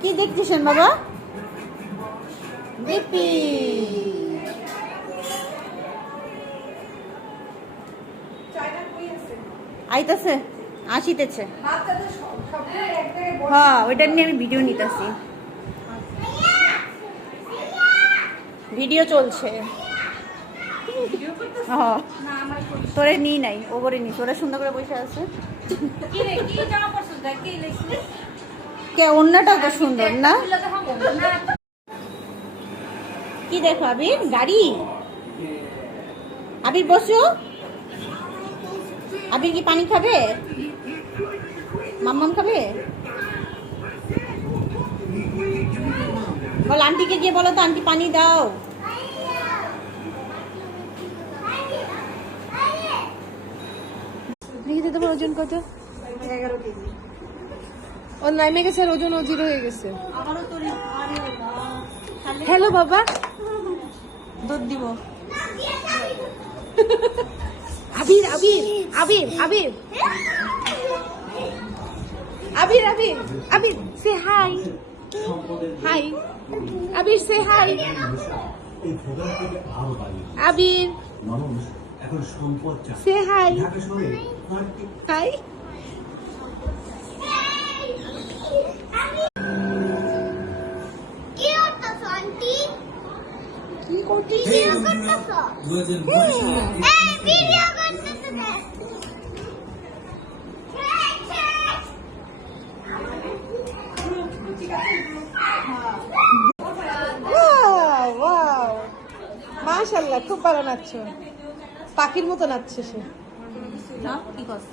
কি দেখতেছেন বাবা? বিপি আইতাছে, আসিতেছে। হ্যাঁ, ওইটা নিয়ে আমি ভিডিও নিতেছি। ভিডিও চলছে। তোরে নি নাই, ও করে নি, তোরা সুন্দর করে বসে আছে। কে অন্যটাও তো সুন্দর না? কি দেখো আবির? গাড়ি। আবির বসো। আবির কি পানি খাবে? মাম্মাম খাবে? বল আন্টিকে গিয়ে বলো তো, আন্টি পানি দাও। লিখে তোমার ওজন কত? 11 কেজি। ও নাইমে গেছে, আর ওজন ও 0 হয়ে গেছে। আমারও তো হ্যালো বাবা, দুধ দিব। আবির আবির আবির আবির আবির আবির আবির সে হাই হাই আবির সে হাই আবির সে হাই হাই কি করছিস? মাশাআল্লাহ, খুব ভালো নাচছো, পাখির মতো নাচছে সে। না কি করছ?